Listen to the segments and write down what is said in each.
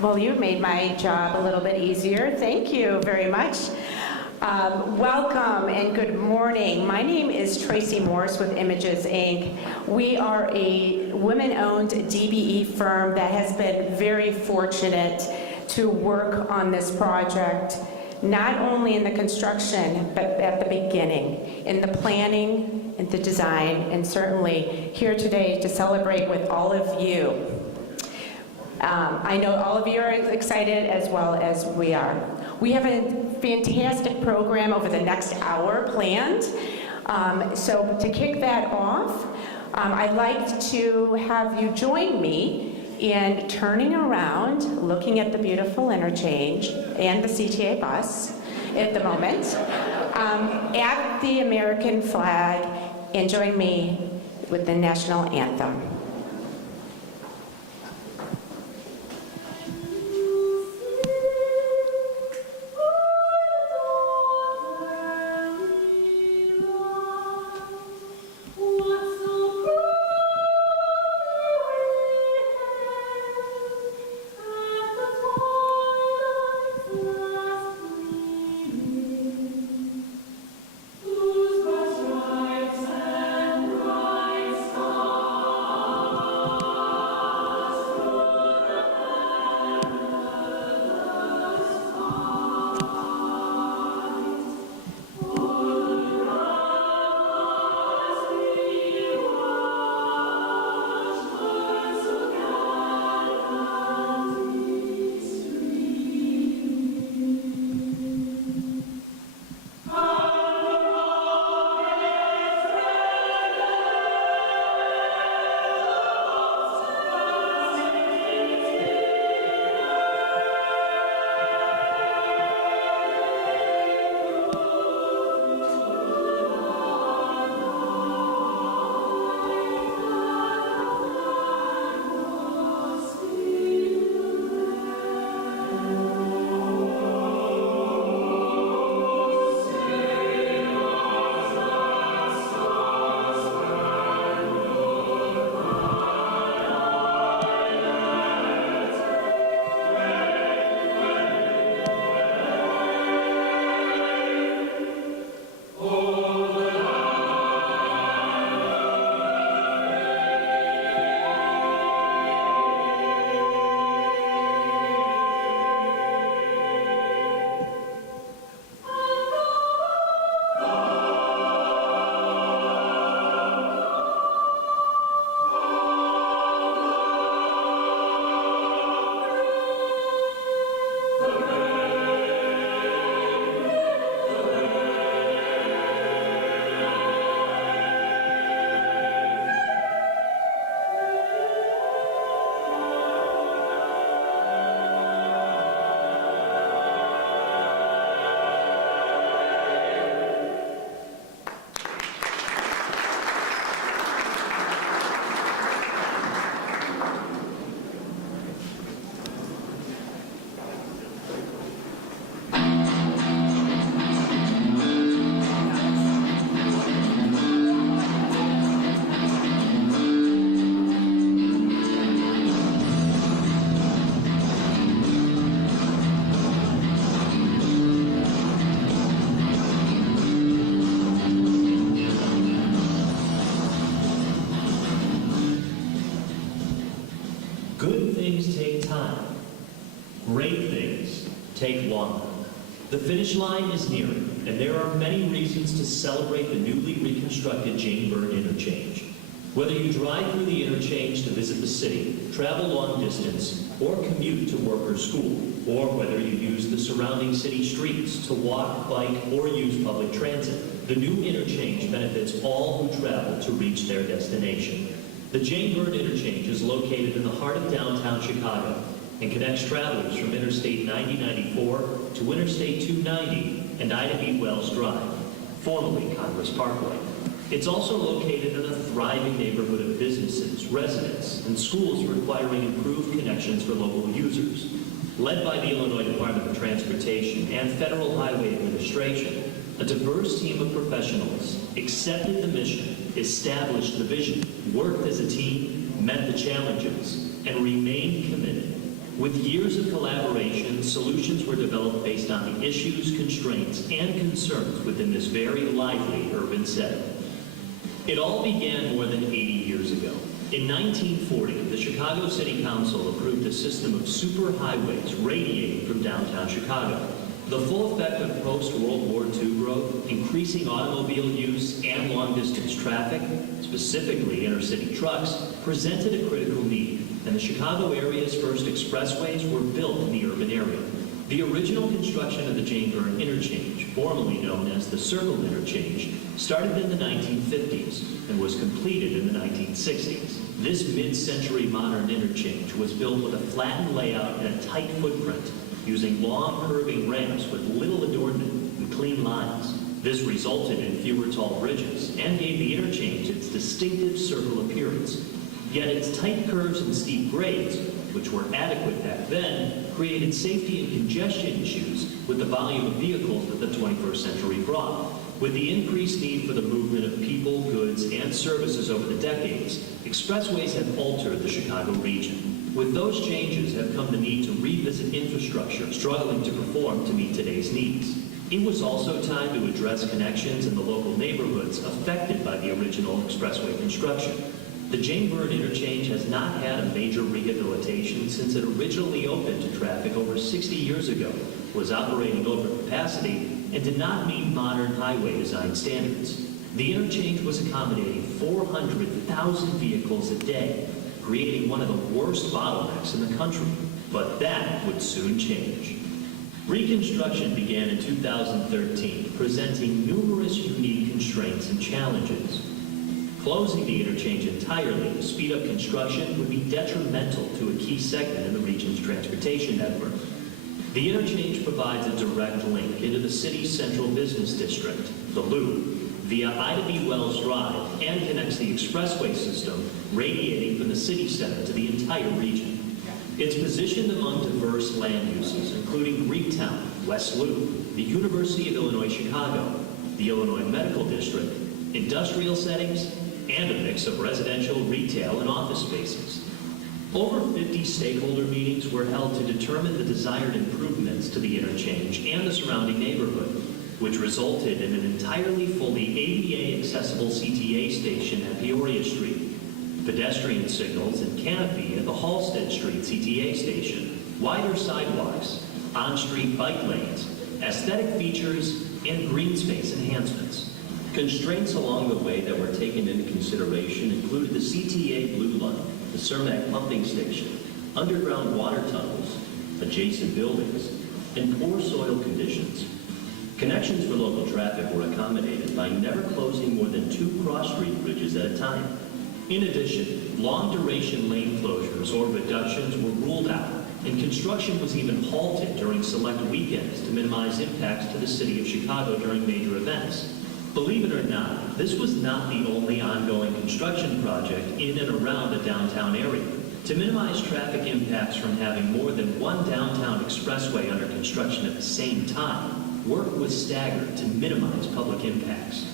Well, you made my job a little bit easier. Thank you very much. Welcome and good morning. My name is Tracy Morse with Images, Inc. We are a women-owned DBE firm that has been very fortunate to work on this project, not only in the construction, but at the beginning, in the planning, and the design, and certainly here today to celebrate with all of you. I know all of you are excited as well as we are. We have a fantastic program over the next hour planned. So to kick that off, I'd like to have you join me in turning around, looking at the beautiful interchange and the CTA bus at the moment, at the American flag, and join me with the national anthem. Take longer. The finish line is nearing, and there are many reasons to celebrate the newly reconstructed Jane Byrne Interchange. Whether you drive through the interchange to visit the city, travel long distance, or commute to work or school, or whether you use the surrounding city streets to walk, bike, or use public transit, the new interchange benefits all who travel to reach their destination. The Jane Byrne Interchange is located in the heart of downtown Chicago and connects travelers from Interstate 9094 to Interstate 290 and Ida B. Wells Drive, formerly Congress Parkway. It's also located in a thriving neighborhood of businesses, residents, and schools requiring improved connections for local users. Led by the Illinois Department of Transportation and Federal Highway Administration, a diverse team of professionals accepted the mission, established the vision, worked as a team, met the challenges, and remained committed. With years of collaboration, solutions were developed based on the issues, constraints, and concerns within this very lively urban setting. It all began more than 80 years ago. In 1940, the Chicago City Council approved a system of superhighways radiating from downtown Chicago. The full effect of post-World War II growth, increasing automobile use and long-distance traffic, specifically intercity trucks, presented a critical need, and the Chicago area's first expressways were built in the urban area. The original construction of the Jane Byrne Interchange, formerly known as the Circle Interchange, started in the 1950s and was completed in the 1960s. This mid-century modern interchange was built with a flattened layout and a tight footprint, using long curving ramps with little adornment and clean lines. This resulted in fewer tall bridges and gave the interchange its distinctive circle appearance. Yet its tight curves and steep grades, which were adequate back then, created safety and congestion issues with the volume of vehicles that the 21st century brought. With the increased need for the movement of people, goods, and services over the decades, expressways have altered the Chicago region. With those changes have come the need to revisit infrastructure struggling to perform to meet today's needs. It was also time to address connections in the local neighborhoods affected by the original expressway construction. The Jane Byrne Interchange has not had a major rehabilitation since it originally opened to traffic over 60 years ago, was operating over capacity, and did not meet modern highway design standards. The interchange was accommodating 400,000 vehicles a day, creating one of the worst bottlenecks in the country. But that would soon change. Reconstruction began in 2013, presenting numerous unique constraints and challenges. Closing the interchange entirely to speed up construction would be detrimental to a key segment in the region's transportation network. The interchange provides a direct link into the city's central business district, the Loop, via Ida B. Wells Drive, and connects the expressway system radiating from the city center to the entire region. It's positioned among diverse land uses, including Greektown, West Loop, the University of Illinois Chicago, the Illinois Medical District, industrial settings, and a mix of residential, retail, and office spaces. Over 50 stakeholder meetings were held to determine the desired improvements to the interchange and the surrounding neighborhood, which resulted in an entirely fully ADA-accessible CTA station at Peoria Street, pedestrian signals and canopy at the Halsted Street CTA station, wider sidewalks, on-street bike lanes, aesthetic features, and green space enhancements. Constraints along the way that were taken into consideration included the CTA Blue Line, the Cermak pumping station, underground water tunnels, adjacent buildings, and poor soil conditions. Connections for local traffic were accommodated by never closing more than 2 cross-street bridges at a time. In addition, long-duration lane closures or reductions were ruled out, and construction was even halted during select weekends to minimize impacts to the city of Chicago during major events. Believe it or not, this was not the only ongoing construction project in and around the downtown area. To minimize traffic impacts from having more than one downtown expressway under construction at the same time, work was staggered to minimize public impacts.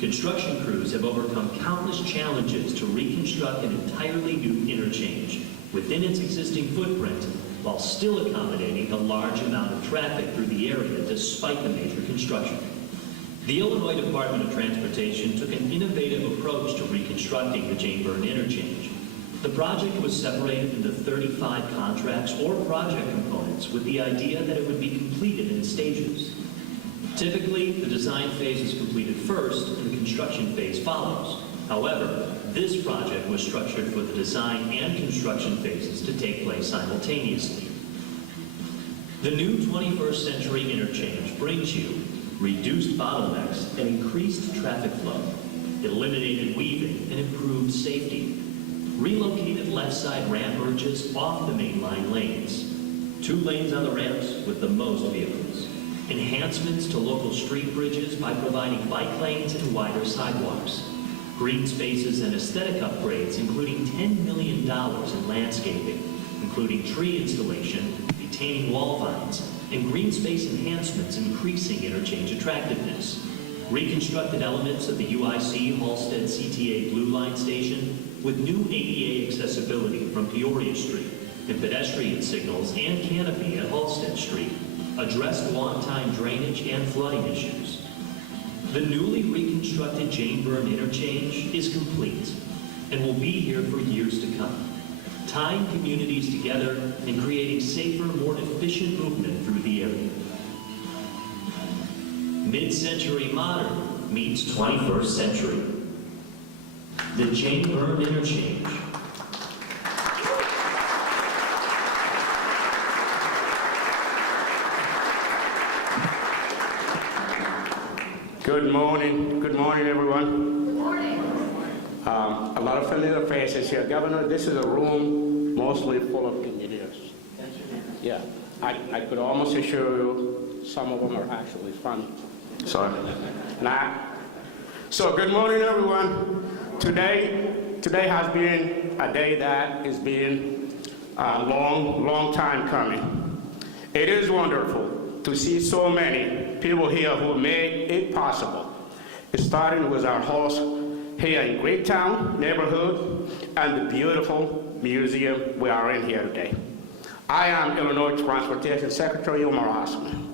Construction crews have overcome countless challenges to reconstruct an entirely new interchange within its existing footprint while still accommodating a large amount of traffic through the area despite the major construction. The Illinois Department of Transportation took an innovative approach to reconstructing the Jane Byrne Interchange. The project was separated into 35 contracts or project components with the idea that it would be completed in stages. Typically, the design phase is completed first and the construction phase follows. However, this project was structured for the design and construction phases to take place simultaneously. The new 21st century interchange brings you reduced bottlenecks and increased traffic flow, eliminated weaving and improved safety, relocated left side ramp bridges off the main line lanes, 2 lanes on the ramps with the most vehicles, enhancements to local street bridges by providing bike lanes and wider sidewalks, green spaces and aesthetic upgrades including $10 million in landscaping, including tree installation, retaining wall vines, and green space enhancements increasing interchange attractiveness. Reconstructed elements of the UIC Halsted CTA Blue Line station with new ADA accessibility from Peoria Street, and pedestrian signals and canopy at Halsted Street, addressed long-time drainage and flooding issues. The newly reconstructed Jane Byrne Interchange is complete and will be here for years to come, tying communities together and creating safer, more efficient movement through the area. Mid-century modern meets 21st century. The Jane Byrne Interchange. Good morning, everyone. Good morning. A lot of familiar faces here. Governor, this is a room mostly full of engineers. Yeah, I could almost assure you some of them are actually from. So good morning, everyone. Today has been a day that has been a long time coming. It is wonderful to see so many people here who made it possible. Starting with our host here in Greektown neighborhood and the beautiful museum we are in here today. I am Illinois Transportation Secretary Omar Osman.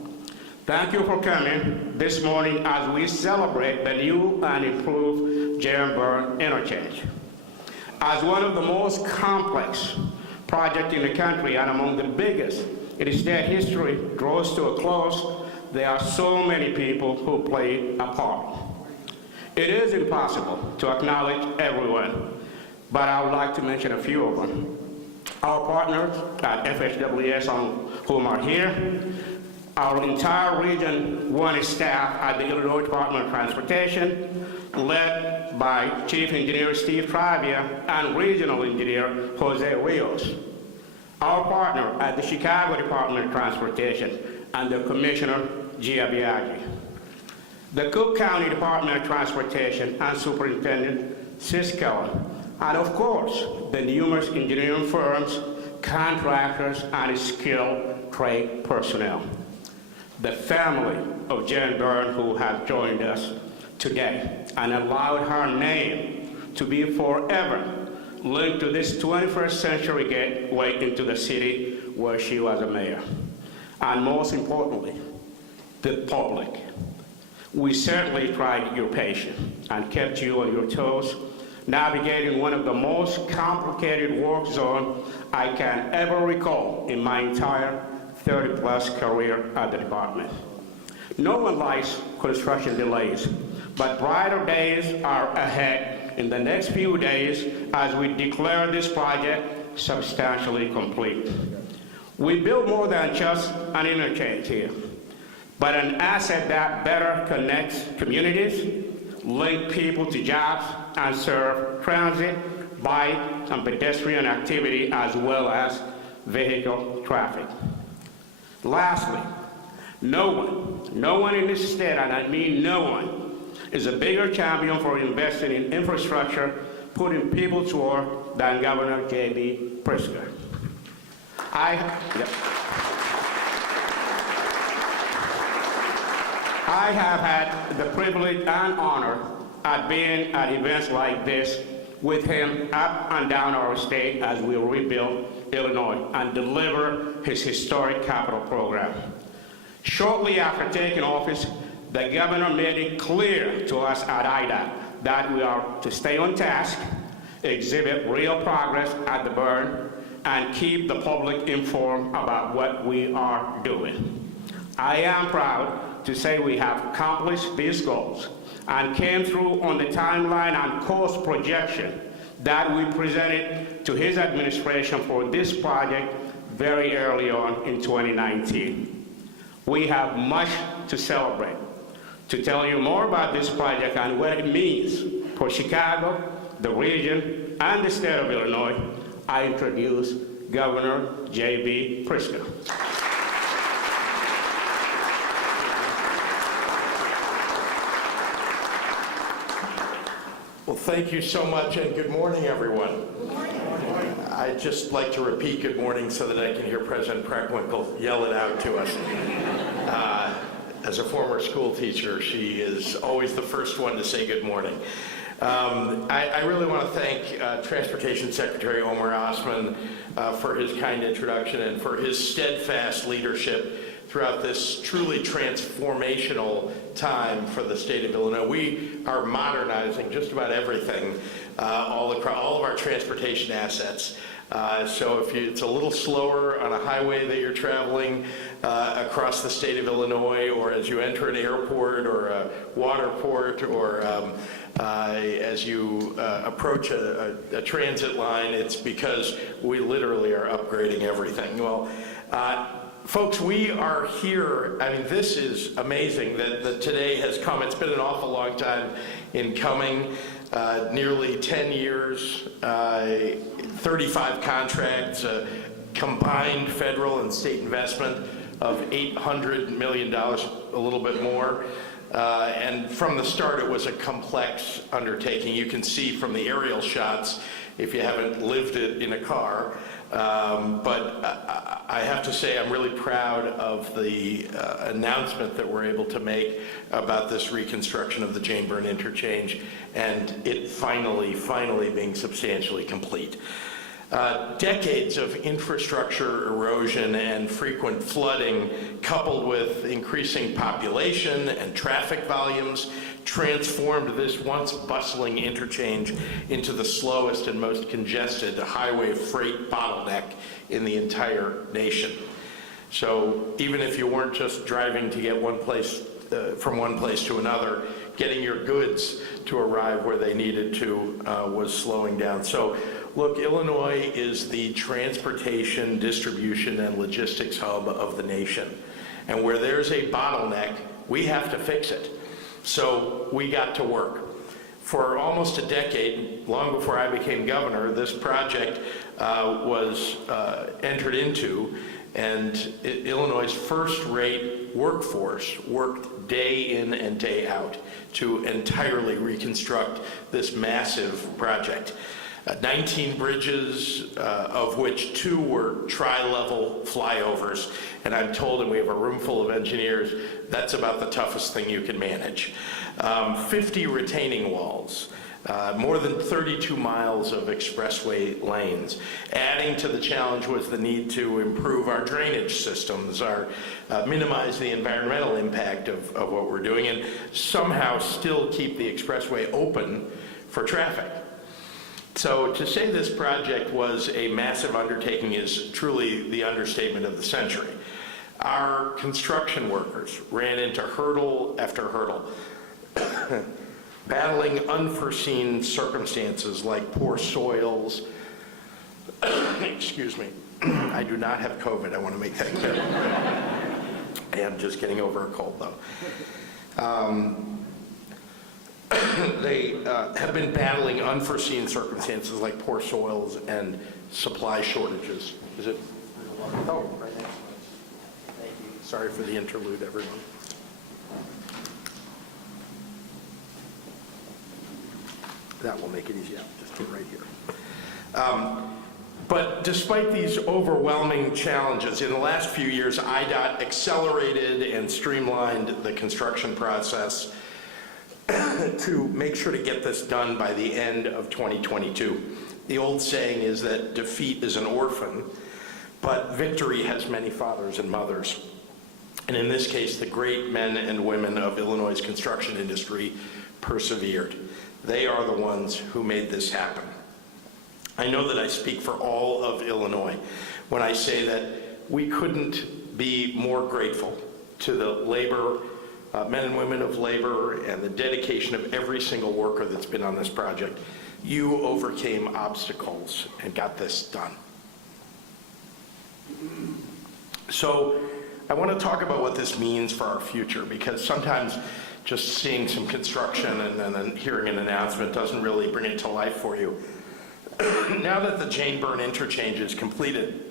Thank you for coming this morning as we celebrate the new and improved Jane Byrne Interchange. As one of the most complex projects in the country and among the biggest in state history draws to a close, there are so many people who played a part. It is impossible to acknowledge everyone, but I would like to mention a few of them. Our partners at FHWS, on whom are here, our entire Region 1 staff at the Illinois Department of Transportation, led by Chief Engineer Steve Travia and Regional Engineer Jose Rios. Our partner at the Chicago Department of Transportation and the Commissioner Gia Biaggi. The Cook County Department of Transportation and Superintendent Cisco, and of course, the numerous engineering firms, contractors, and skilled trade personnel. The family of Jane Byrne who have joined us today and allowed her name to be forever linked to this 21st century gateway into the city where she was a mayor. And most importantly, the public. We certainly tried your patience and kept you on your toes, navigating one of the most complicated work zones I can ever recall in my entire 30-plus career at the department. No one likes construction delays, but brighter days are ahead in the next few days as we declare this project substantially complete. We built more than just an interchange here, but an asset that better connects communities, link people to jobs, and serve transit, bike, and pedestrian activity as well as vehicle traffic. Lastly, no one in this state, and I mean no one, is a bigger champion for investing in infrastructure, putting people to work than Governor J.B. Pritzker. I have had the privilege and honor of being at events like this with him up and down our state as we rebuild Illinois and deliver his historic capital program. Shortly after taking office, the governor made it clear to us at IDOT that we are to stay on task, exhibit real progress at the Byrne, and keep the public informed about what we are doing. I am proud to say we have accomplished these goals and came through on the timeline and cost projection that we presented to his administration for this project very early on in 2019. We have much to celebrate. To tell you more about this project and what it means for Chicago, the region, and the state of Illinois, I introduce Governor J.B. Pritzker. Well, thank you so much, and good morning, everyone. Good morning. I'd just like to repeat good morning so that I can hear President Preckwinkle yell it out to us. As a former school teacher, she is always the first one to say good morning. I really want to thank Transportation Secretary Omar Osman for his kind introduction and for his steadfast leadership throughout this truly transformational time for the state of Illinois. We are modernizing just about everything, all of our transportation assets. So if it's a little slower on a highway that you're traveling across the state of Illinois, or as you enter an airport or a water port, or as you approach a transit line, it's because we literally are upgrading everything. Well, folks, we are here. I mean, this is amazing that today has come. It's been an awful long time in coming. Nearly 10 years, 35 contracts, combined federal and state investment of $800 million, a little bit more. And from the start, it was a complex undertaking. You can see from the aerial shots, if you haven't lived it in a car. But I have to say I'm really proud of the announcement that we're able to make about this reconstruction of the Jane Byrne Interchange, and it finally being substantially complete. Decades of infrastructure erosion and frequent flooding, coupled with increasing population and traffic volumes, transformed this once bustling interchange into the slowest and most congested highway freight bottleneck in the entire nation. So even if you weren't just driving to get from one place to another, getting your goods to arrive where they needed to was slowing down. So look, Illinois is the transportation, distribution, and logistics hub of the nation. And where there's a bottleneck, we have to fix it. So we got to work. For almost a decade, long before I became governor, this project was entered into, and Illinois' first-rate workforce worked day in and day out to entirely reconstruct this massive project. 19 bridges, of which 2 were tri-level flyovers. And I'm told, and we have a room full of engineers, that's about the toughest thing you can manage. 50 retaining walls, more than 32 miles of expressway lanes. Adding to the challenge was the need to improve our drainage systems, minimize the environmental impact of what we're doing, and somehow still keep the expressway open for traffic. So to say this project was a massive undertaking is truly the understatement of the century. Our construction workers ran into hurdle after hurdle, battling unforeseen circumstances like poor soils. Excuse me, I do not have COVID, I want to make that clear. I am just getting over a cold though. They have been battling unforeseen circumstances like poor soils and supply shortages. Is it? Oh, right next to it. Thank you. Sorry for the interlude, everyone. That will make it easy. Just get right here. But despite these overwhelming challenges, in the last few years, IDOT accelerated and streamlined the construction process to make sure to get this done by the end of 2022. The old saying is that defeat is an orphan, but victory has many fathers and mothers. And in this case, the great men and women of Illinois' construction industry persevered. They are the ones who made this happen. I know that I speak for all of Illinois when I say that we couldn't be more grateful to the labor, men and women of labor, and the dedication of every single worker that's been on this project. You overcame obstacles and got this done. So I want to talk about what this means for our future, because sometimes just seeing some construction and then hearing an announcement doesn't really bring it to life for you. Now that the Jane Byrne Interchange is completed,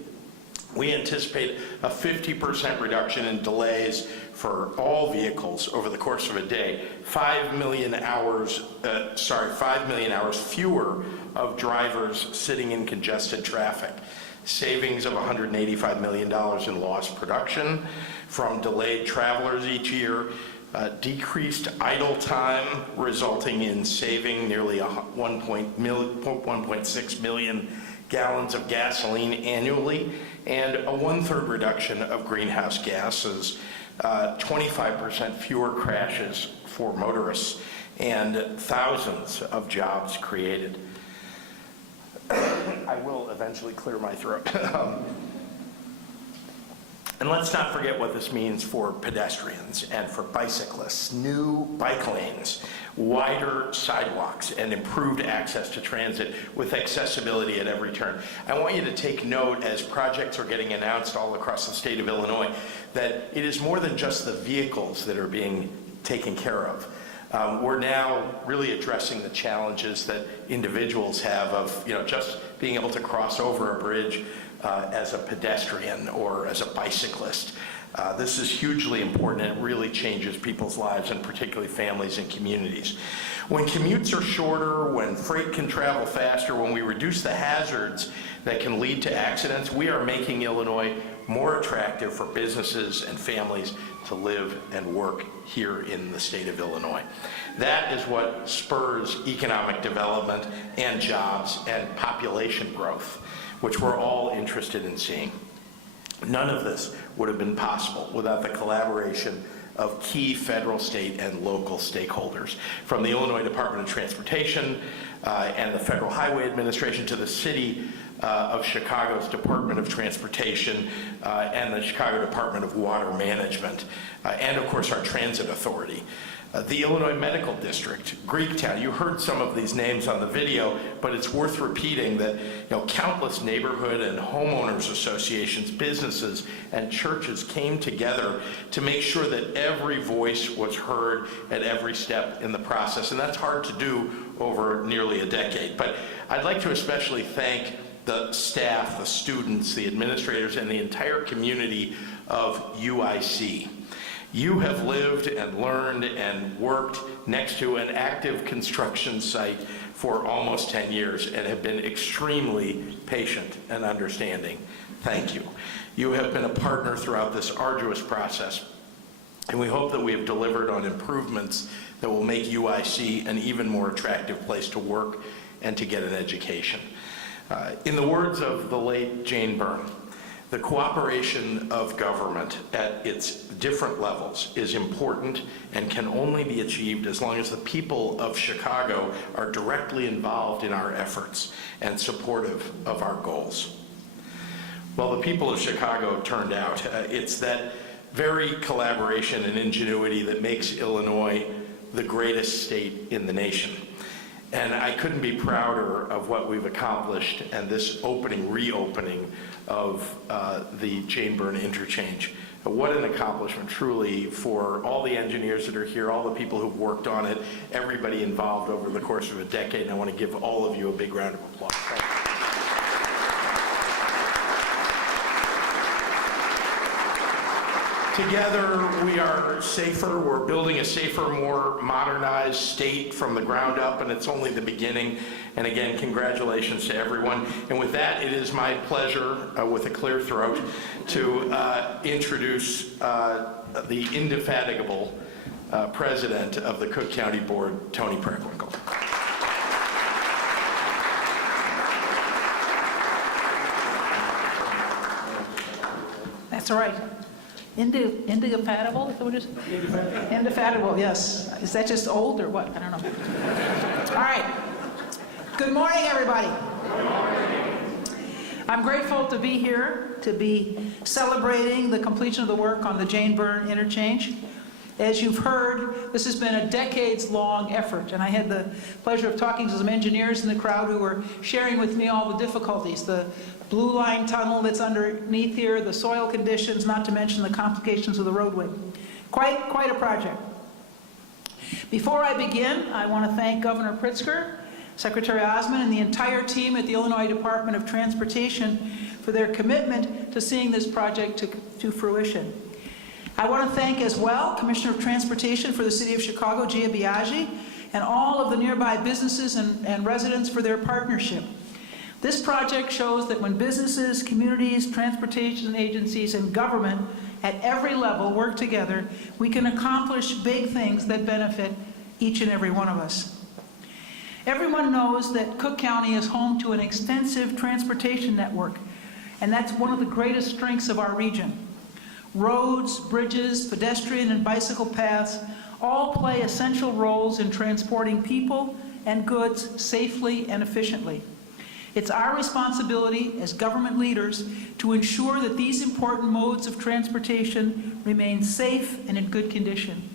we anticipate a 50% reduction in delays for all vehicles over the course of a day. 5 million hours fewer of drivers sitting in congested traffic. Savings of $185 million in lost production from delayed travelers each year, decreased idle time, resulting in saving nearly 1.6 million gallons of gasoline annually, and a 1/3 reduction of greenhouse gases, 25% fewer crashes for motorists, and thousands of jobs created. I will eventually clear my throat. And let's not forget what this means for pedestrians and for bicyclists. New bike lanes, wider sidewalks, and improved access to transit with accessibility at every turn. I want you to take note, as projects are getting announced all across the state of Illinois, that it is more than just the vehicles that are being taken care of. We're now really addressing the challenges that individuals have of, just being able to cross over a bridge as a pedestrian or as a bicyclist. This is hugely important, and it really changes people's lives, and particularly families and communities. When commutes are shorter, when freight can travel faster, when we reduce the hazards that can lead to accidents, we are making Illinois more attractive for businesses and families to live and work here in the state of Illinois. That is what spurs economic development and jobs and population growth, which we're all interested in seeing. None of this would have been possible without the collaboration of key federal, state, and local stakeholders, from the Illinois Department of Transportation and the Federal Highway Administration to the City of Chicago's Department of Transportation and the Chicago Department of Water Management, and of course our Transit Authority. The Illinois Medical District, Greektown, you heard some of these names on the video, but it's worth repeating that countless neighborhood and homeowners associations, businesses, and churches came together to make sure that every voice was heard at every step in the process, and that's hard to do over nearly a decade. But I'd like to especially thank the staff, the students, the administrators, and the entire community of UIC. You have lived and learned and worked next to an active construction site for almost 10 years and have been extremely patient and understanding. Thank you. You have been a partner throughout this arduous process, and we hope that we have delivered on improvements that will make UIC an even more attractive place to work and to get an education. In the words of the late Jane Byrne, the cooperation of government at its different levels is important and can only be achieved as long as the people of Chicago are directly involved in our efforts and supportive of our goals. Well, the people of Chicago turned out. It's that very collaboration and ingenuity that makes Illinois the greatest state in the nation. And I couldn't be prouder of what we've accomplished and this reopening of the Jane Byrne Interchange. What an accomplishment, truly, for all the engineers that are here, all the people who've worked on it, everybody involved over the course of a decade, and I want to give all of you a big round of applause. Thank you. Together, we are safer. We're building a safer, more modernized state from the ground up, and it's only the beginning. And again, congratulations to everyone. And with that, it is my pleasure, with a clear throat, to introduce the indefatigable president of the Cook County Board, Tony Preckwinkle. That's all right. Indefatigable, is that what it is? Indefatigable, yes. Is that just old or what? I don't know. All right. Good morning, everybody. Good morning. I'm grateful to be here, to be celebrating the completion of the work on the Jane Byrne Interchange. As you've heard, this has been a decades-long effort, and I had the pleasure of talking to some engineers in the crowd who were sharing with me all the difficulties, the blue line tunnel that's underneath here, the soil conditions, not to mention the complications of the roadway. Quite a project. Before I begin, I want to thank Governor Pritzker, Secretary Osmond, and the entire team at the Illinois Department of Transportation for their commitment to seeing this project to fruition. I want to thank as well Commissioner of Transportation for the City of Chicago, Gia Biaggi, and all of the nearby businesses and residents for their partnership. This project shows that when businesses, communities, transportation agencies, and government at every level work together, we can accomplish big things that benefit each and every one of us. Everyone knows that Cook County is home to an extensive transportation network, and that's one of the greatest strengths of our region. Roads, bridges, pedestrian and bicycle paths all play essential roles in transporting people and goods safely and efficiently. It's our responsibility as government leaders to ensure that these important modes of transportation remain safe and in good condition.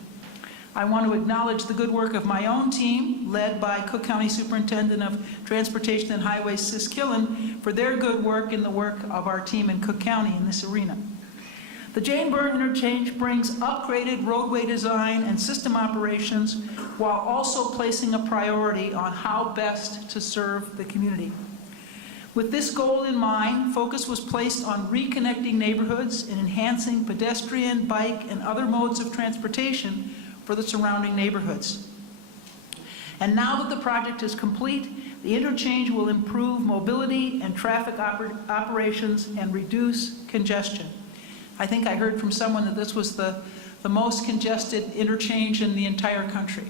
I want to acknowledge the good work of my own team, led by Cook County Superintendent of Transportation and Highways, Sis Killen, for their good work in the work of our team in Cook County in this arena. The Jane Byrne Interchange brings upgraded roadway design and system operations while also placing a priority on how best to serve the community. With this goal in mind, focus was placed on reconnecting neighborhoods and enhancing pedestrian, bike, and other modes of transportation for the surrounding neighborhoods. And now that the project is complete, the interchange will improve mobility and traffic operations and reduce congestion. I think I heard from someone that this was the most congested interchange in the entire country.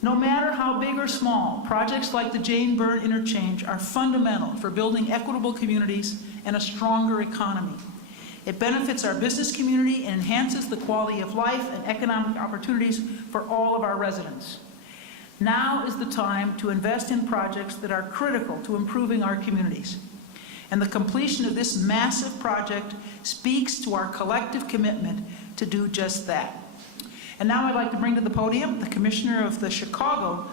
No matter how big or small, projects like the Jane Byrne Interchange are fundamental for building equitable communities and a stronger economy. It benefits our business community and enhances the quality of life and economic opportunities for all of our residents. Now is the time to invest in projects that are critical to improving our communities. And the completion of this massive project speaks to our collective commitment to do just that. And now I'd like to bring to the podium the Commissioner of the Chicago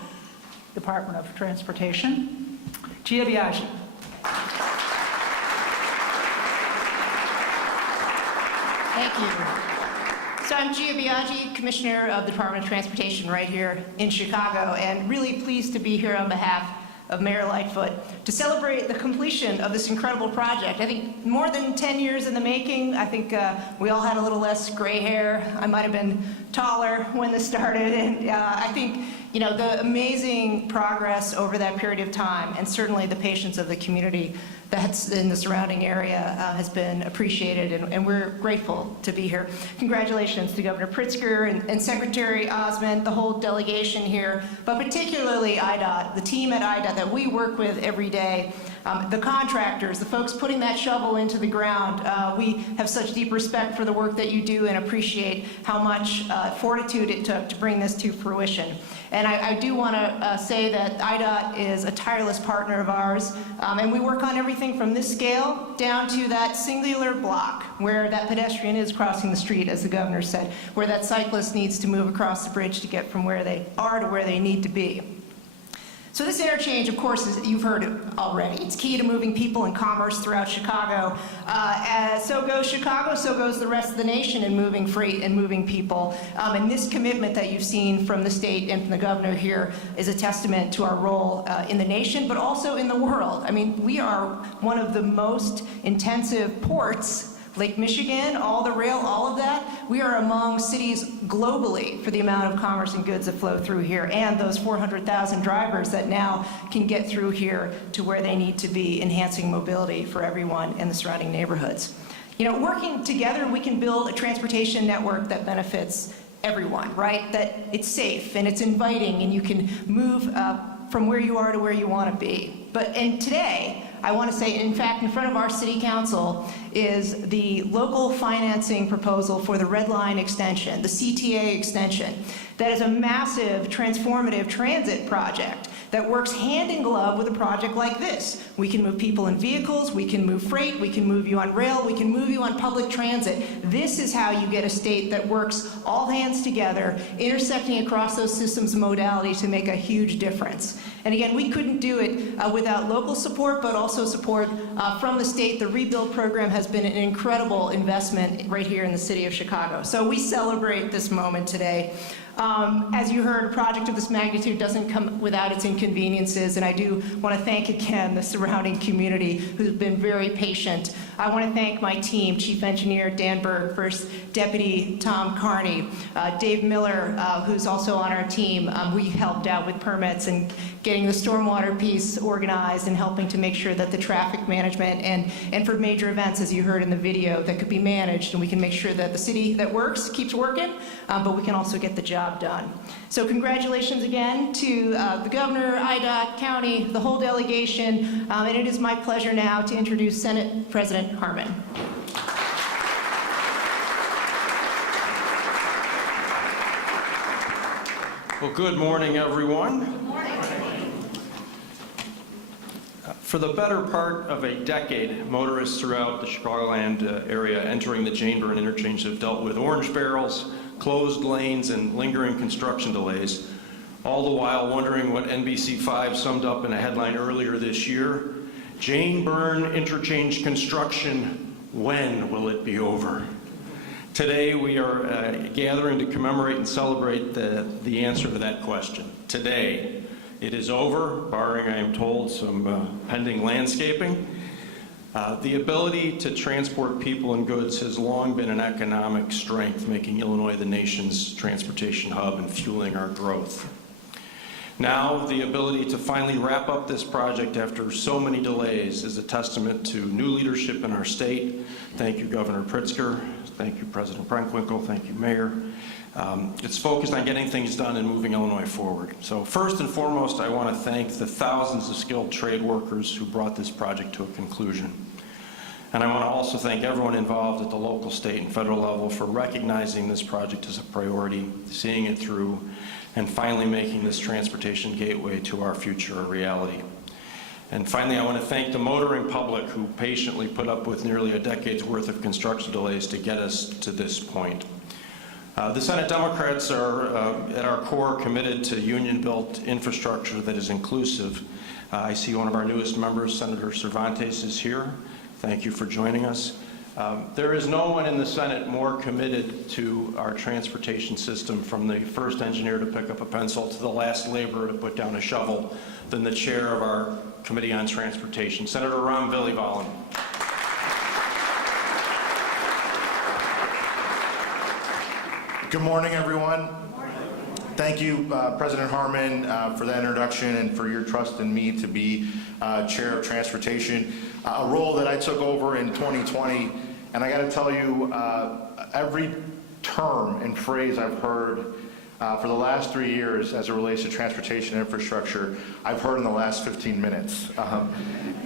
Department of Transportation, Gia Biaggi. Thank you. So I'm Gia Biaggi, Commissioner of the Department of Transportation right here in Chicago, and really pleased to be here on behalf of Mayor Lightfoot to celebrate the completion of this incredible project. I think more than 10 years in the making. I think we all had a little less gray hair. I might have been taller when this started, and I think the amazing progress over that period of time, and certainly the patience of the community that's in the surrounding area has been appreciated, and we're grateful to be here. Congratulations to Governor Pritzker and Secretary Osmond, the whole delegation here, but particularly IDOT, the team at IDOT that we work with every day, the contractors, the folks putting that shovel into the ground. We have such deep respect for the work that you do and appreciate how much fortitude it took to bring this to fruition. And I do want to say that IDOT is a tireless partner of ours, and we work on everything from this scale down to that singular block where that pedestrian is crossing the street, as the governor said, where that cyclist needs to move across the bridge to get from where they are to where they need to be. So this interchange, of course, you've heard it already. It's key to moving people and commerce throughout Chicago. So goes Chicago, so goes the rest of the nation in moving freight and moving people. And this commitment that you've seen from the state and from the governor here is a testament to our role in the nation, but also in the world. I mean, we are one of the most intensive ports, Lake Michigan, all the rail, all of that. We are among cities globally for the amount of commerce and goods that flow through here, and those 400,000 drivers that now can get through here to where they need to be, enhancing mobility for everyone in the surrounding neighborhoods. Working together, we can build a transportation network that benefits everyone, right? That it's safe and it's inviting and you can move from where you are to where you want to be. And today, I want to say, in fact, in front of our city council is the local financing proposal for the Red Line extension, the CTA extension. That is a massive transformative transit project that works hand in glove with a project like this. We can move people in vehicles, we can move freight, we can move you on rail, we can move you on public transit. This is how you get a state that works all hands together, intersecting across those systems and modalities to make a huge difference. And again, we couldn't do it without local support, but also support from the state. The Rebuild program has been an incredible investment right here in the city of Chicago. So we celebrate this moment today. As you heard, a project of this magnitude doesn't come without its inconveniences, and I do want to thank again the surrounding community who's been very patient I want to thank my team, Chief Engineer Dan Berg, First Deputy Tom Carney, Dave Miller, who's also on our team. We helped out with permits and getting the stormwater piece organized and helping to make sure that the traffic management and for major events, as you heard in the video, that could be managed, and we can make sure that the city that works keeps working, but we can also get the job done. So congratulations again to the governor, IDOT, county, the whole delegation, and it is my pleasure now to introduce Senate President Harmon. Well, good morning, everyone. Good morning. For the better part of a decade, motorists throughout the Chicagoland area entering the Jane Byrne Interchange have dealt with orange barrels, closed lanes, and lingering construction delays, all the while wondering what NBC5 summed up in a headline earlier this year: Jane Byrne Interchange construction, when will it be over? Today we are gathering to commemorate and celebrate the answer to that question. Today. It is over, barring, I am told, some pending landscaping. The ability to transport people and goods has long been an economic strength, making Illinois the nation's transportation hub and fueling our growth. Now, the ability to finally wrap up this project after so many delays is a testament to new leadership in our state. Thank you, Governor Pritzker. Thank you, President Brenkwinkle. Thank you, Mayor. It's focused on getting things done and moving Illinois forward. So first and foremost, I want to thank the thousands of skilled trade workers who brought this project to a conclusion. And I want to also thank everyone involved at the local, state, and federal level for recognizing this project as a priority, seeing it through, and finally making this transportation gateway to our future a reality. And finally, I want to thank the motoring public who patiently put up with nearly a decade's worth of construction delays to get us to this point. The Senate Democrats are, at our core, committed to union-built infrastructure that is inclusive. I see one of our newest members, Senator Cervantes, is here. Thank you for joining us. There is no one in the Senate more committed to our transportation system, from the first engineer to pick up a pencil to the last laborer to put down a shovel, than the chair of our Committee on Transportation, Senator Ram Vilivolin. Good morning, everyone. Thank you, President Harmon, for that introduction and for your trust in me to be Chair of Transportation, a role that I took over in 2020. And I got to tell you, every term and phrase I've heard for the last 3 years as it relates to transportation infrastructure, I've heard in the last 15 minutes.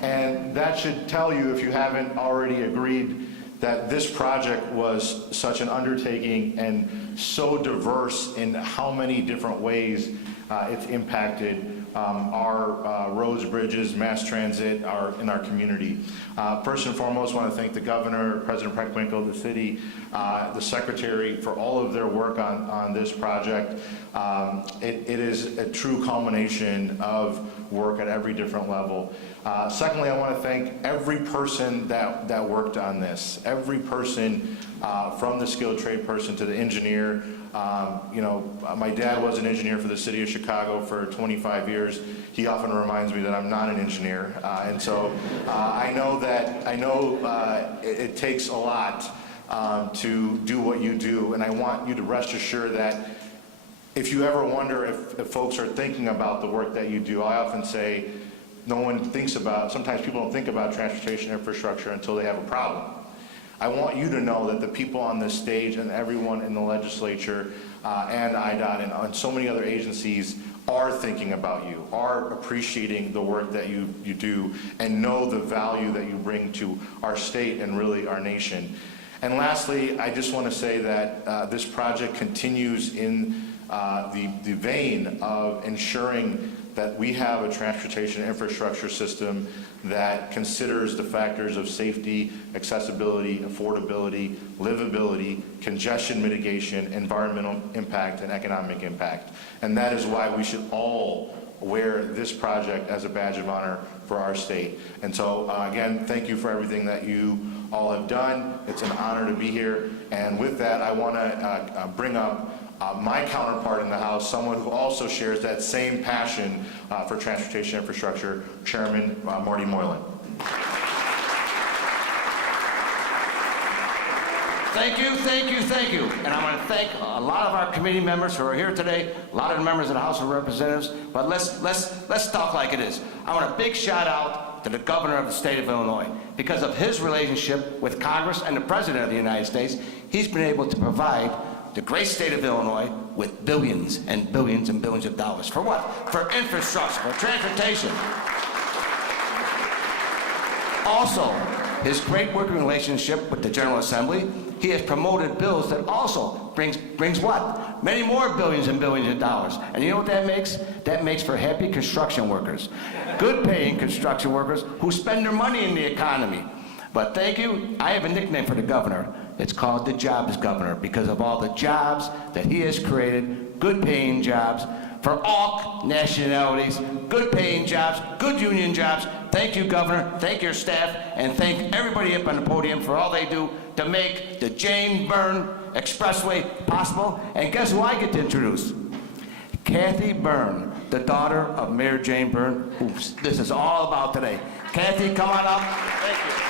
And that should tell you, if you haven't already agreed, that this project was such an undertaking and so diverse in how many different ways it's impacted our roads, bridges, mass transit in our community. First and foremost, I want to thank the governor, President Brenkwinkle, the city, the secretary for all of their work on this project. It is a true culmination of work at every different level. Secondly, I want to thank every person that worked on this, every person from the skilled trade person to the engineer. My dad was an engineer for the city of Chicago for 25 years. He often reminds me that I'm not an engineer. And so I know it takes a lot to do what you do. And I want you to rest assured that if you ever wonder if folks are thinking about the work that you do, I often say, sometimes people don't think about transportation infrastructure until they have a problem. I want you to know that the people on this stage and everyone in the legislature and IDOT and so many other agencies are thinking about you, are appreciating the work that you do, and know the value that you bring to our state and really our nation. And lastly, I just want to say that this project continues in the vein of ensuring that we have a transportation infrastructure system that considers the factors of safety, accessibility, affordability, livability, congestion mitigation, environmental impact, and economic impact. And that is why we should all wear this project as a badge of honor for our state. And so, again, thank you for everything that you all have done. It's an honor to be here. And with that, I want to bring up my counterpart in the House, someone who also shares that same passion for transportation infrastructure, Chairman Marty Moylan. Thank you, thank you, thank you. And I want to thank a lot of our committee members who are here today, a lot of the members of the House of Representatives, but let's talk like it is. I want a big shout out to the governor of the state of Illinois. Because of his relationship with Congress and the President of the United States, he's been able to provide the great state of Illinois with billions and billions and billions of dollars. For what? For infrastructure, for transportation. Also, his great working relationship with the General Assembly, he has promoted bills that also brings what? Many more billions and billions of dollars. And you know what that makes? That makes for happy construction workers. Good paying construction workers who spend their money in the economy. But thank you, I have a nickname for the governor. It's called the Jobs Governor because of all the jobs that he has created, good paying jobs for all nationalities, good paying jobs, good union jobs. Thank you, Governor, thank your staff, and thank everybody up on the podium for all they do to make the Jane Byrne Expressway possible. And guess who I get to introduce? Kathy Byrne, the daughter of Mayor Jane Byrne, who this is all about today. Kathy, come on up. Thank you.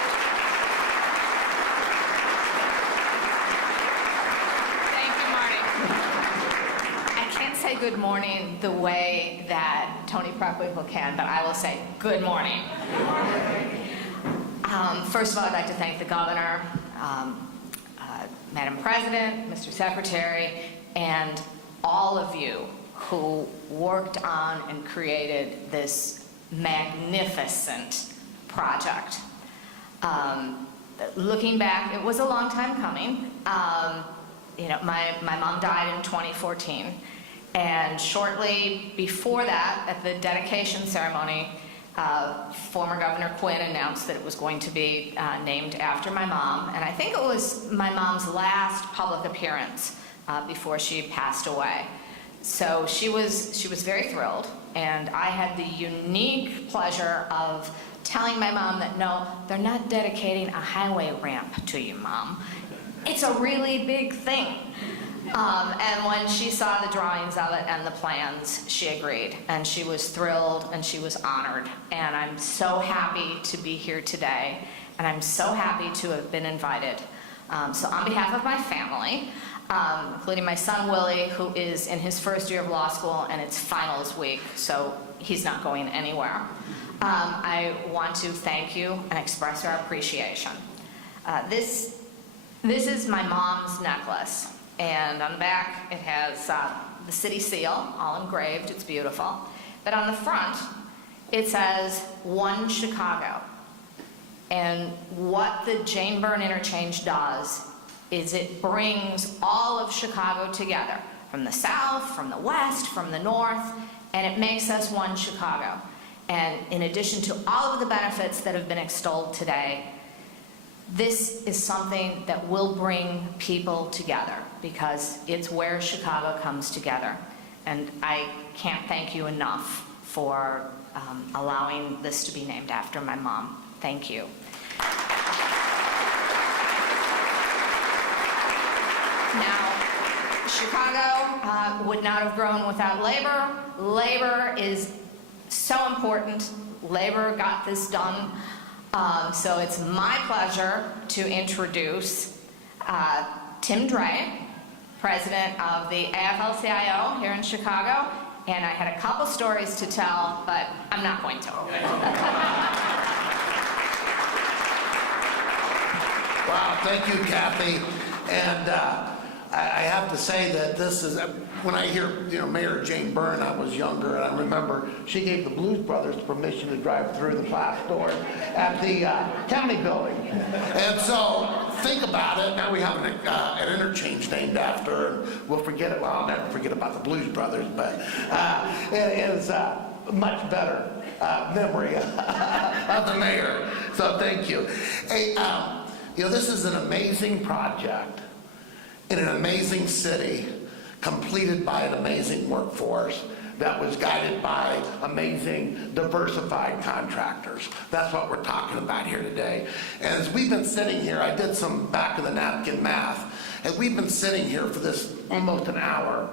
Say good morning the way that Tony Prockwinkel can, but I will say good morning. First of all, I'd like to thank the governor, Madam President, Mr. Secretary, and all of you who worked on and created this magnificent project. Looking back, it was a long time coming. My mom died in 2014. And shortly before that, at the dedication ceremony, former Governor Quinn announced that it was going to be named after my mom. And I think it was my mom's last public appearance before she passed away. So she was very thrilled. And I had the unique pleasure of telling my mom that, no, they're not dedicating a highway ramp to you, Mom. It's a really big thing. And when she saw the drawings of it and the plans, she agreed. And she was thrilled and she was honored. And I'm so happy to be here today. And I'm so happy to have been invited. So on behalf of my family, including my son Willie, who is in his first year of law school and it's finals week, so he's not going anywhere, I want to thank you and express our appreciation. This is my mom's necklace. And on the back, it has the city seal, all engraved. It's beautiful. But on the front, it says, One Chicago. And what the Jane Byrne Interchange does is it brings all of Chicago together, from the south, from the west, from the north, and it makes us one Chicago. And in addition to all of the benefits that have been extolled today, this is something that will bring people together because it's where Chicago comes together. And I can't thank you enough for allowing this to be named after my mom. Thank you. Now, Chicago would not have grown without labor. Labor is so important. Labor got this done. So it's my pleasure to introduce Tim Dre, president of the AFL-CIO here in Chicago. And I had a couple stories to tell, but I'm not going to. Wow, thank you, Kathy. And I have to say that this is, when I hear, Mayor Jane Byrne, I was younger, and I remember she gave the Blues Brothers permission to drive through the glass doors at the county building. And so, think about it. Now we have an interchange named after her. We'll forget it. Well, I'll never forget about the Blues Brothers, but it is a much better memory of the mayor. So thank you. Hey, this is an amazing project in an amazing city, completed by an amazing workforce that was guided by amazing, diversified contractors. That's what we're talking about here today. And as we've been sitting here, I did some back-of-the-napkin math, as we've been sitting here for this almost an hour,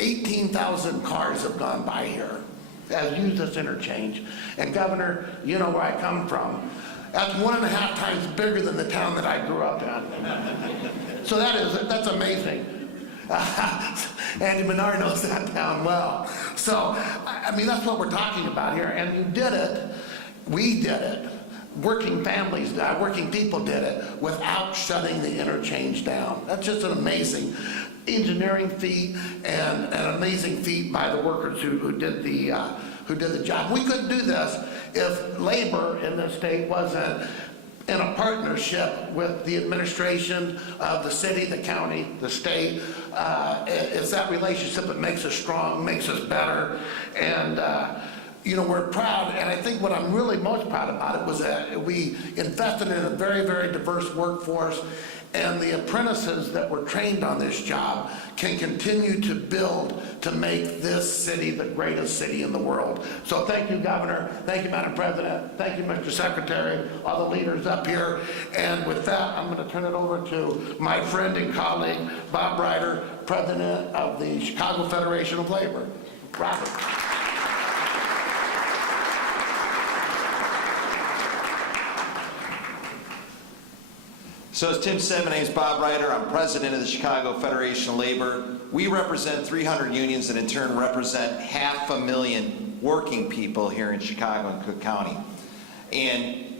18,000 cars have gone by here, have used this interchange. And Governor, you know where I come from. That's 1.5 times bigger than the town that I grew up in. So that's amazing. Andy Menard knows that down well. So, I mean, that's what we're talking about here. And you did it, we did it, working families, working people did it without shutting the interchange down. That's just an amazing engineering feat and an amazing feat by the workers who did the job. We couldn't do this if labor in the state wasn't in a partnership with the administration of the city, the county, the state. It's that relationship that makes us strong, makes us better. And you know, we're proud, and I think what I'm really most proud about it was that we invested in a very, very diverse workforce, and the apprentices that were trained on this job can continue to build to make this city the greatest city in the world. So thank you, Governor. Thank you, Madam President. Thank you, Mr. Secretary, all the leaders up here. And with that, I'm going to turn it over to my friend and colleague, Bob Ryder, President of the Chicago Federation of Labor. Robert. So as Tim said, my name is Bob Ryder. I'm president of the Chicago Federation of Labor. We represent 300 unions that in turn represent 500,000 working people here in Chicago and Cook County. And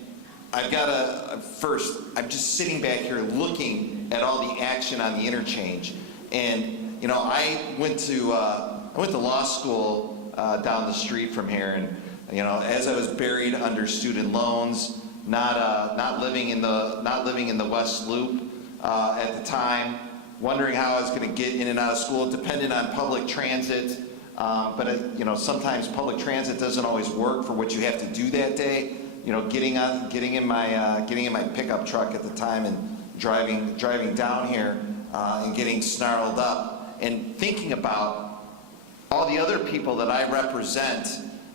I've got I'm just sitting back here looking at all the action on the interchange. And, you know, I went to law school down the street from here. And, you know, as I was buried under student loans, not living in the West Loop at the time, wondering how I was going to get in and out of school, dependent on public transit. But you know, sometimes public transit doesn't always work for what you have to do that day. You know, getting in my pickup truck at the time and driving down here and getting snarled up and thinking about all the other people that I represent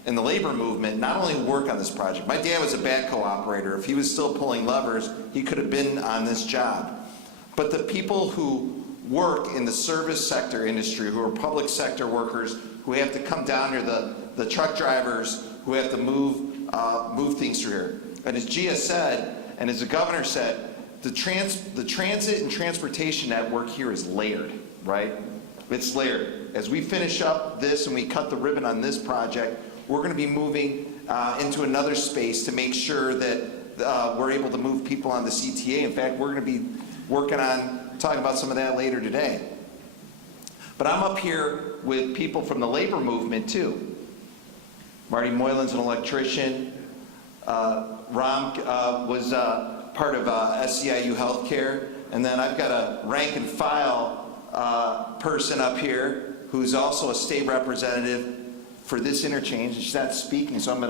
in the labor movement, not only work on this project. My dad was a backhoe operator. If he was still pulling levers, he could have been on this job. But the people who work in the service sector industry, who are public sector workers, who have to come down here, the truck drivers who have to move things through here. And as Gia said, and as the governor said, the transit and transportation network here is layered, right? It's layered. As we finish up this and we cut the ribbon on this project, we're going to be moving into another space to make sure that we're able to move people on the CTA. In fact, we're going to be working on talking about some of that later today. But I'm up here with people from the labor movement too. Marty Moylan's an electrician. Ram was part of SEIU Healthcare. And then I've got a rank and file person up here who's also a state representative for this interchange. She's not speaking, so I'm not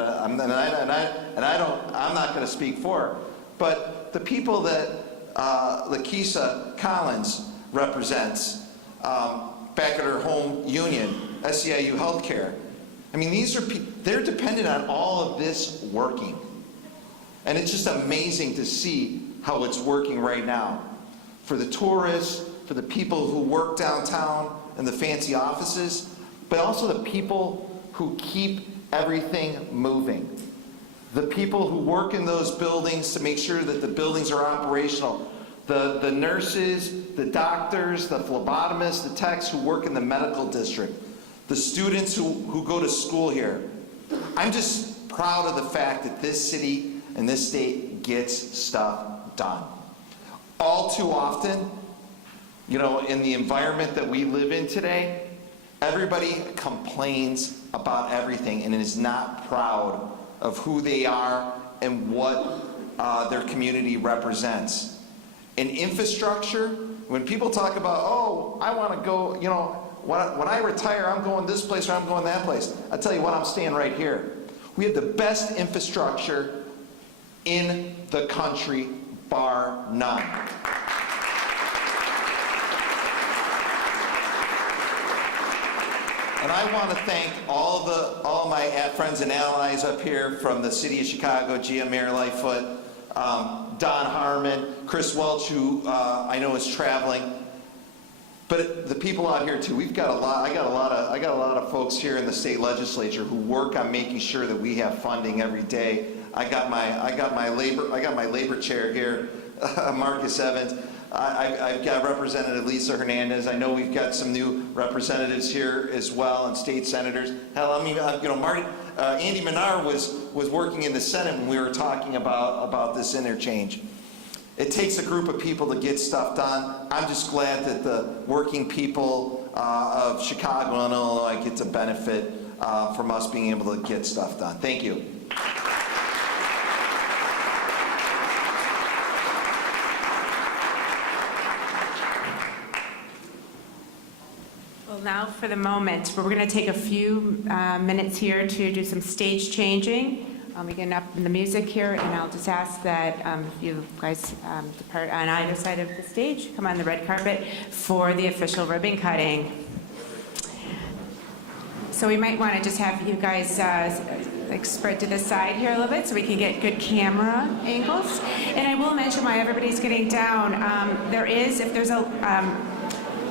going to speak for her. But the people that Lakeisha Collins represents back at her home union, SEIU Healthcare. I mean, these are they're dependent on all of this working. And it's just amazing to see how it's working right now. For the tourists, for the people who work downtown in the fancy offices, but also the people who keep everything moving. The people who work in those buildings to make sure that the buildings are operational. The nurses, the doctors, the phlebotomists, the techs who work in the medical district. The students who go to school here. I'm just proud of the fact that this city and this state gets stuff done. All too often, you know, in the environment that we live in today, everybody complains about everything and is not proud of who they are and what their community represents. In infrastructure, when people talk about, oh, I want to go, you know, when I retire, I'm going this place or I'm going that place. I tell you what, I'm staying right here. We have the best infrastructure in the country, bar none. And I want to thank all my friends and allies up here from the city of Chicago, Gia Mayor Lightfoot, Don Harmon, Chris Welch, who I know is traveling. But the people out here too, we've got a lot. I got a lot of folks here in the state legislature who work on making sure that we have funding every day. I got my labor chair here, Marcus Evans. I've got Representative Lisa Hernandez. I know we've got some new representatives here as well, and state senators. Hell, I mean, Andy Menard was working in the Senate when we were talking about this interchange. It takes a group of people to get stuff done. I'm just glad that the working people of Chicago and Illinois get to benefit from us being able to get stuff done. Thank you. Well, now for the moment, we're going to take a few minutes here to do some stage changing. We get up the music here, and I'll just ask that if you guys depart on either side of the stage, come on the red carpet for the official ribbon cutting. So we might want to just have you guys like spread to the side here a little bit so we can get good camera angles. And I will mention while everybody's getting down, there is, if there's a,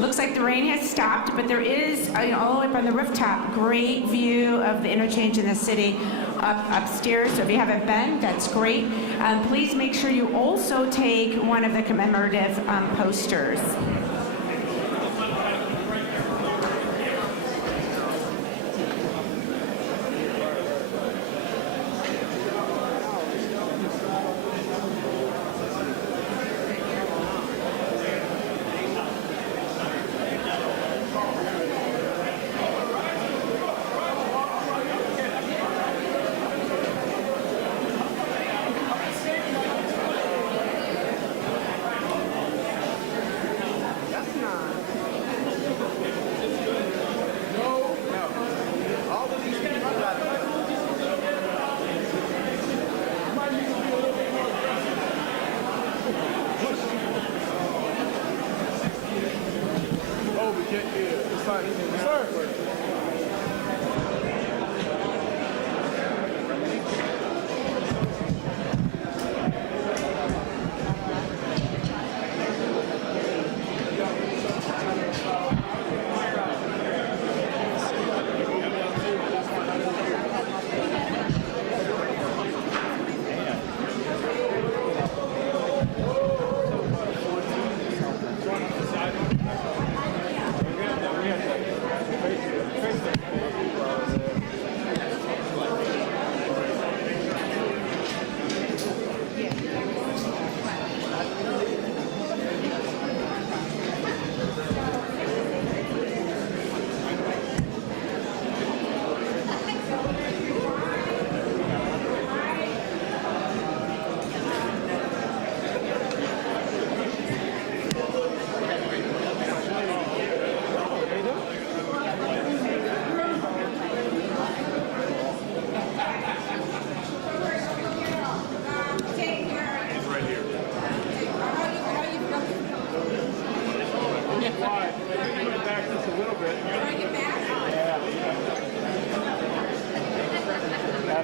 looks like the rain has stopped, but there is, all the way up on the rooftop, great view of the interchange in the city upstairs. So if you haven't been, that's great. Please make sure you also take one of the commemorative posters.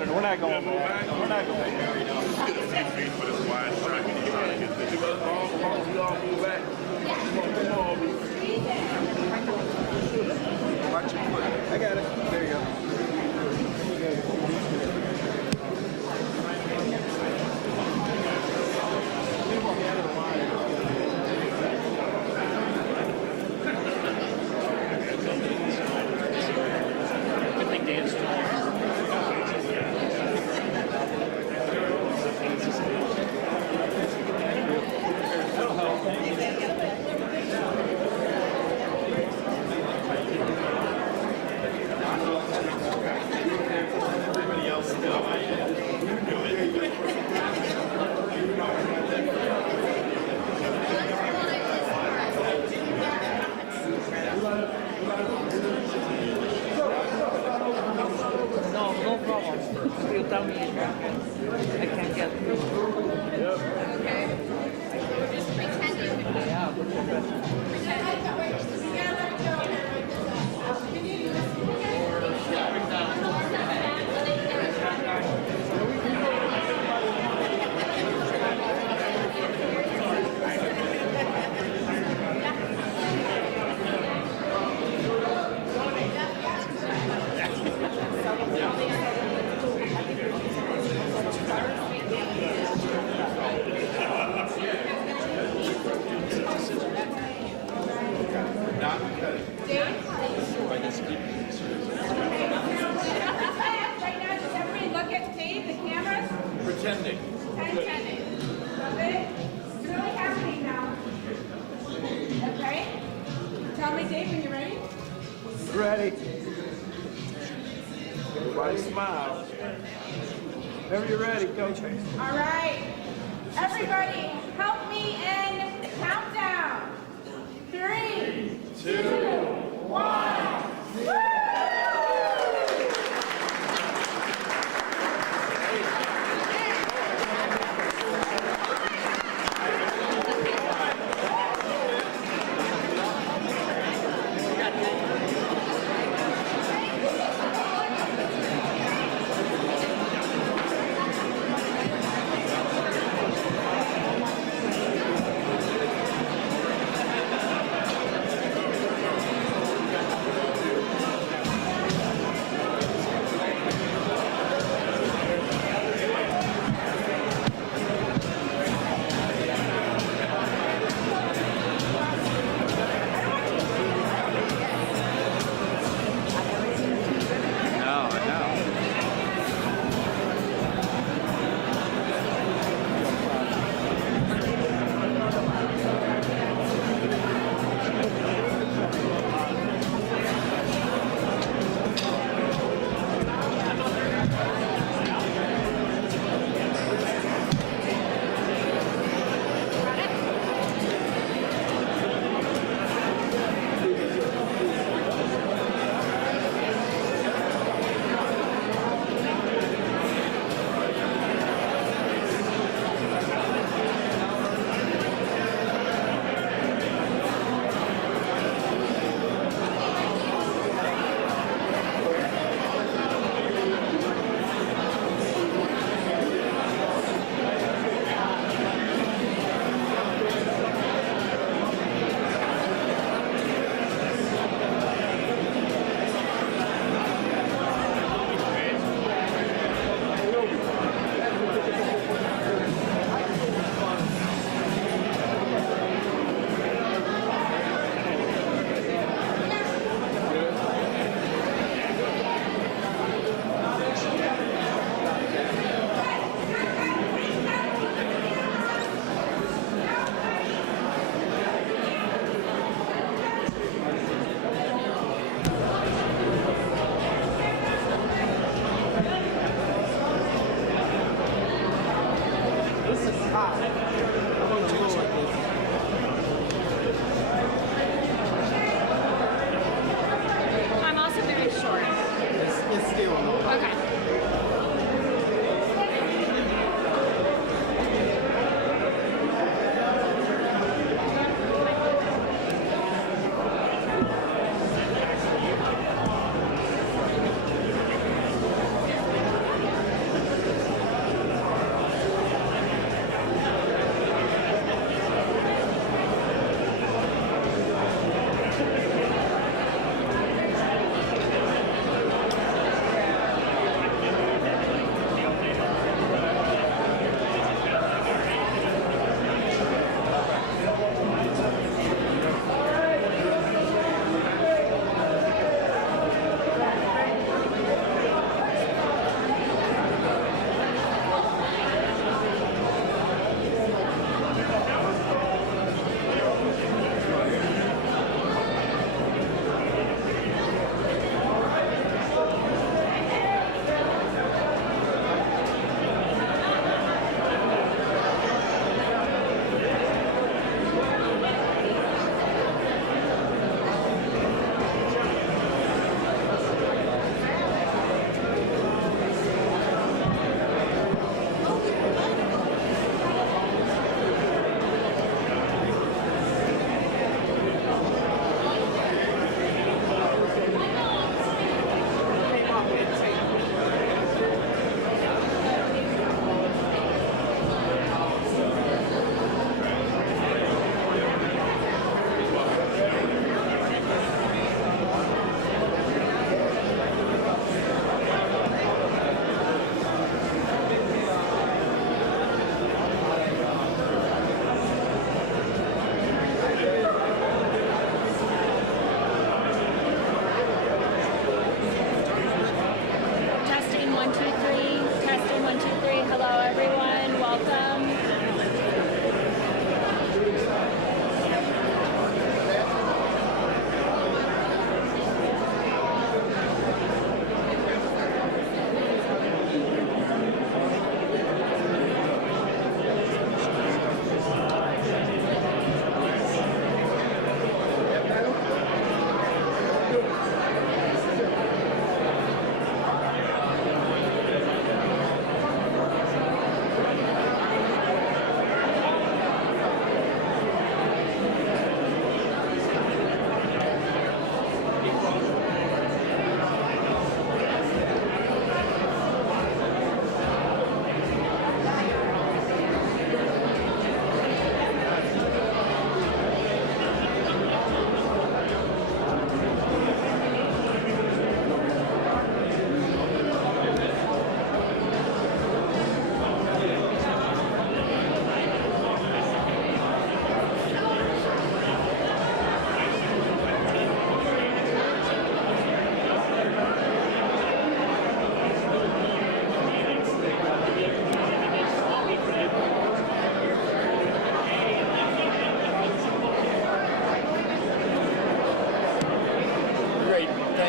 We're not going back. We're not going back. I got it. There you go. Right now, does everybody look at Dave, the cameras? Pretending. Pretending. Love it? It's really happening now. Okay? Tell me, Dave, when you're ready. Ready. Everybody smile. Whenever you're ready, Coach. All right. Everybody, help me in the countdown. 3, 2, 1. Woo!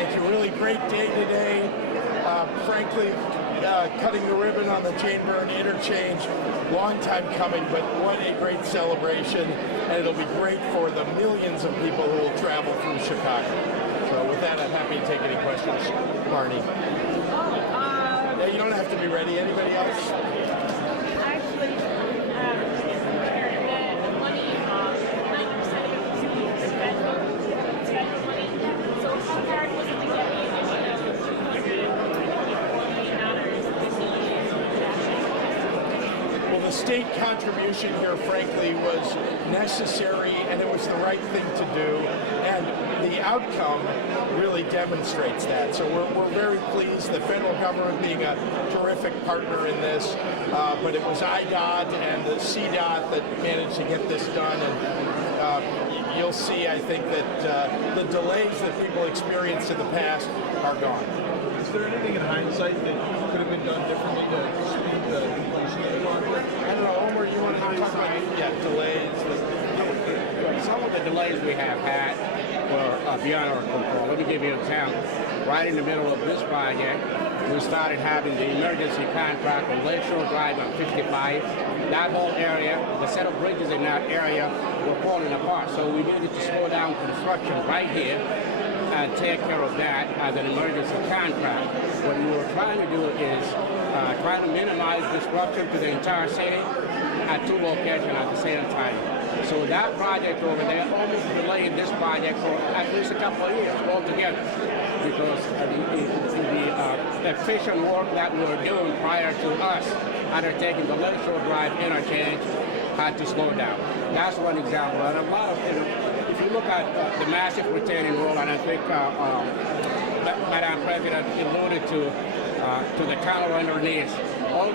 Thank you. Really great day today. Frankly, cutting the ribbon on the Jane Byrne Interchange, long time coming, but what a great celebration. And it'll be great for the millions of people who will travel through Chicago. So with that, I'm happy to take any questions. Barney. Yeah, you don't have to be ready. Anybody else? Actually, the money, 90% of it was federal money. So how hard was it to get the additional $100 Well, the state contribution here, frankly, was necessary, and it was the right thing to do, and the outcome really demonstrates that. So we're very pleased, the federal government being a terrific partner in this, but it was IDOT and the CDOT that managed to get this done, and you'll see, I think, that the delays that people experienced in the past are gone. Is there anything in hindsight that could have been done differently to speed the completion of the project? I don't know, Omar, you want to talk about delays? Some of the delays we have had were beyond our control. Let me give you an example. Right in the middle of this project, we started having the emergency contract on Lakeshore Drive on 55. That whole area, the set of bridges in that area were falling apart. So we needed to slow down construction right here and take care of that as an emergency contract. What we were trying to do is try to minimize disruption to the entire city at two locations at the same time. So that project over there almost delayed this project for at least a couple of years altogether, because the efficient work that we were doing prior to us undertaking the Lakeshore Drive interchange had to slow down. That's one example. And a lot of, if you look at the massive retaining wall, and I think Madam President alluded to the tunnel underneath, all